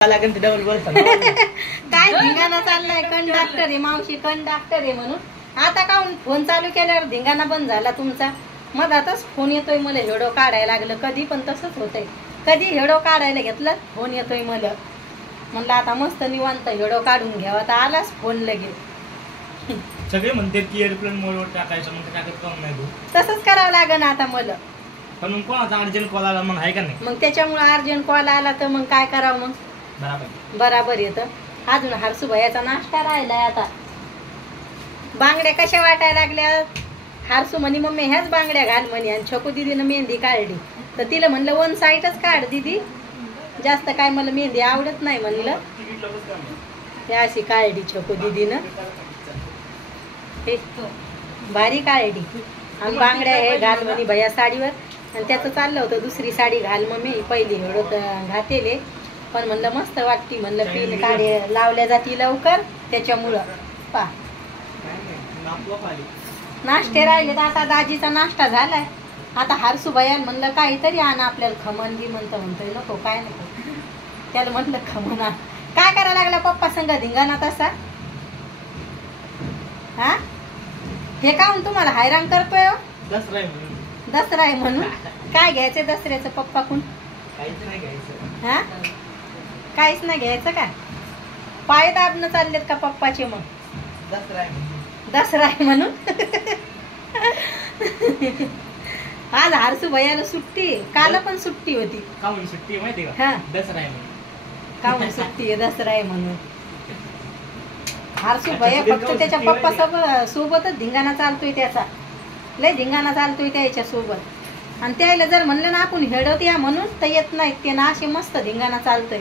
लागेल ते डबल बोलतो काय धिंगाणा चाललाय. कंडक्टर आहे मावशी, कंडक्टर आहे म्हणून. आता काहून फोन चालू केल्यावर धिंगाणा बंद झाला तुमचा. मधातच फोन येतोय मला, हेडो काढायला लागलं. कधी पण तसंच होतंय, कधी हेडो काढायला घेतलं फोन येतोय मला. म्हणलं आता मस्त निवांत हेडो काढून घ्यावा, तर आलाच फोन लगेच. सगळे म्हणते की एअरप्लेन मोडवर टाकायचं, मग टाकत काम नाही. तसंच करावं लागेल आता मला. पण मग कोणाचा अर्जंट कॉल आला मग आहे का नाही? मग त्याच्यामुळे अर्जंट कॉल आला तर मग काय करावं मग. बराबर येतं. अजून हरसूबाईचा नाश्ता राहिलाय. आता बांगड्या कशा वाटायला लागल्या. हरसू म्हणे मम्मी ह्याच बांगड्या घाल म्हणे. आणि छकू दिदीनं मेहंदी काढली तर तिला म्हणलं वन साईडच काढ दीदी, जास्त काय मला मेहंदी आवडत नाही म्हणलं. हे अशी काढली छकू दीदीनं, भारी काढली. आणि बांगड्या हे घाल म्हणे भैया साडीवर. आणि त्याचं चाललं होतं दुसरी साडी घाल मम्मी, पहिली हेडोत घातेले. पण म्हणलं मस्त वाटती म्हणलं, पिन काढे लावल्या जाती लवकर त्याच्यामुळं. पा नाश्ते राहिले तर आता दाजीचा नाश्ता झालाय. आता हरसू भैयाला म्हणलं काहीतरी आण आपल्याला, खमण बी म्हणतोय नको काय नको. त्याला म्हटलं खमण आण. काय करायला लागला पप्पा संग धिंगाणा तसा. हा हे काहून तुम्हाला हैराण करतोय. दसरा आहे म्हणून काय घ्यायचं दसऱ्याचं पप्पाकडून. हा काहीच नाही घ्यायचं का. पाय दाबणं चाललेत का पप्पाचे मग. दसरा आहे म्हणून. आज हरसू भैयाला सुट्टी, काल पण सुट्टी होती. काहून सुट्टी माहिती का. दसरा आहे काहून सुट्टी आहे, दसरा आहे म्हणून. हरसू भैया फक्त त्याच्या पप्पा सोबतच धिंगाणा चालतोय त्याचा, लय धिंगाणा चालतोय त्याच्या सोबत. आणि त्याला जर म्हणलं ना आपण हेडत या म्हणून तर येत नाहीत ते ना, असे मस्त धिंगाणा चालतोय.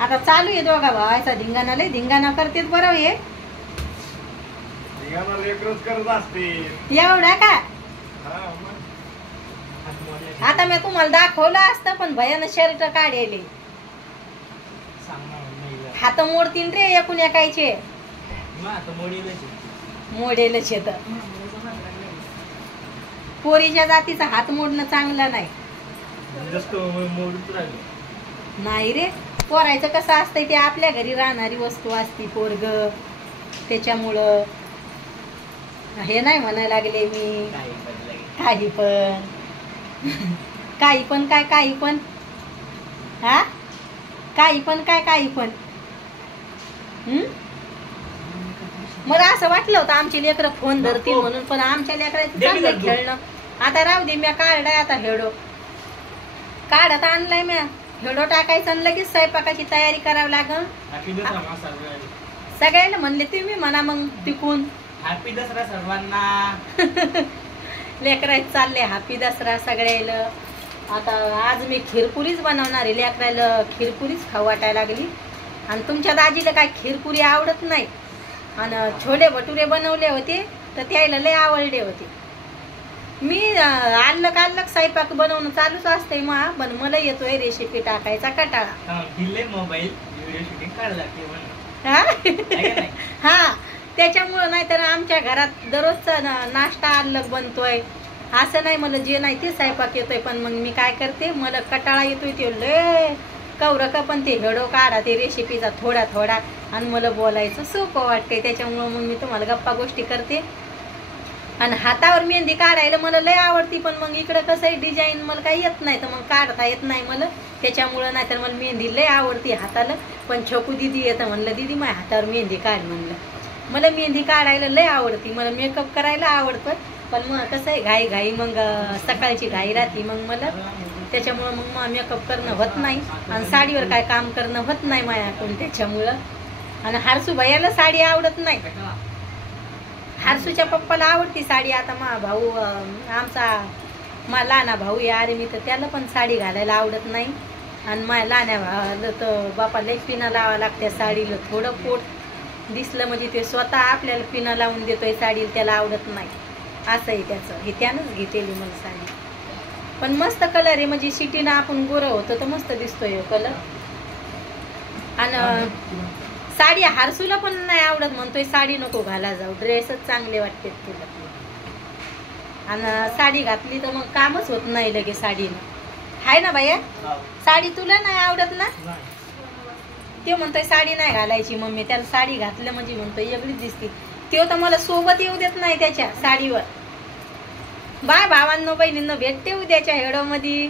आता चालू आहे दोघा भावाचा धिंगाणा, लय धिंगाणा करतेत बरं. हे एवढा का. आता मी तुम्हाला दाखवलं असतं पण भयानं शर्ट काढले. हात मोडतीन रे एकूण एकायचे. मोडेलच येत. पोरीच्या जातीचा हात मोडणं चांगलं नाही. नाही रे, पोरायचं कसं असतंय ते आपल्या घरी राहणारी वस्तू असती पोरग, त्याच्यामुळं हे नाही म्हणायला लागले मी. काही पण काही पण काय काही पण. हा काही पण काय काही पण. मला असं वाटलं होतं आमची लेकरं फोन धरतील म्हणून, पण आमच्या लेकरांचं चांगलं खेळणं. आता राहू दे, म्या काढलाय आता हेडो. काढत आणलाय म्या हेडो टाकायचं आणि लगेच स्वयंपाकाची तयारी करावी लागल. सगळ्याला म्हणले तुम्ही म्हणा मग तिकून हॅपी दसरा सर्वांना. लेकरायचं चालले हॅपी दसरा सगळ्याला. आता आज मी खीरपुरीच बनवणार आहे. लेकरायला खीरपुरीच खाऊ वाटायला लागली. आणि तुमच्या दाजीला काय खीरपुरी आवडत नाही. आणि छोले भटुरे बनवले होते तर त्याला लय आवडले होते. मी आल्लक स्वयंपाक बनवणं चालूच असतंय मग, पण मला येतोय रेसिपी टाकायचा कटाळा. हा त्याच्यामुळं. नाही तर आमच्या घरात दररोजचा नाश्ता आल्लक बनतोय. असं नाही मला जे नाही ते स्वयंपाक येतोय, पण मग मी काय करते मला कटाळा येतोय ते लय कवरं का. पण ते हेडो काढा ते रेसिपीचा थोडा थोडा आणि मला बोलायचं सोपं वाटते. त्याच्यामुळं मग मी तुम्हाला गप्पा गोष्टी करते. आणि हातावर मेहंदी काढायला मला लय आवडती, पण मग इकडं कसं आहे डिझाईन मला काही येत नाही तर मग काढता येत नाही मला. त्याच्यामुळं नाही तर मला मेहंदी लय आवडती हाताला. पण छकू दिदी येतं म्हणलं दीदी माझ्या हातावर मेहंदी काढ म्हणलं. मला मेहंदी काढायला लय आवडती, मला मेकअप करायला आवडतं. पण मग कसं आहे घाई घाई मग सकाळची घाई राहते मग मला. त्याच्यामुळं मग मेकअप करणं होत नाही आणि साडीवर काय काम करणं होत नाही माझ्याकडून. त्याच्यामुळं. आणि हरसू भैयाला साडी आवडत नाही. हरसूच्या पप्पाला आवडती साडी. आता मा भाऊ आमचा लहाना भाऊ आहे आर्मी, तर त्याला पण साडी घालायला आवडत नाही. आणि माझ्या लहान्या भावाला तर बापा लई पिना लावा लागत्या साडीला. थोडं पोट दिसलं म्हणजे ते स्वतः आपल्याला पिना लावून देतोय साडीला, त्याला आवडत नाही. असं आहे त्याचं. हे त्यानंच घेतलेली मला साडी. पण मस्त कलर आहे, म्हणजे सिटीनं आपण गोरं होतं तर मस्त दिसतोय कलर. आणि साडी हरसूला पण नाही आवडत, म्हणतोय साडी नको घाला जाऊ, ड्रेसच चांगले वाटते तुला. आणि साडी घातली तर मग कामच होत नाही लगे साडीनं. हाय ना बाया हा. साडी तुला नाही आवडत ना नाही. ते म्हणतोय साडी नाही घालायची मम्मी त्याला साडी घातलं म्हणजे म्हणतोय वेगळीच दिसते तो तर मला सोबत येऊ देत नाही त्याच्या साडीवर. बाय भावांनो बहिणींनो भेटते उद्याच्या हेडो मध्ये.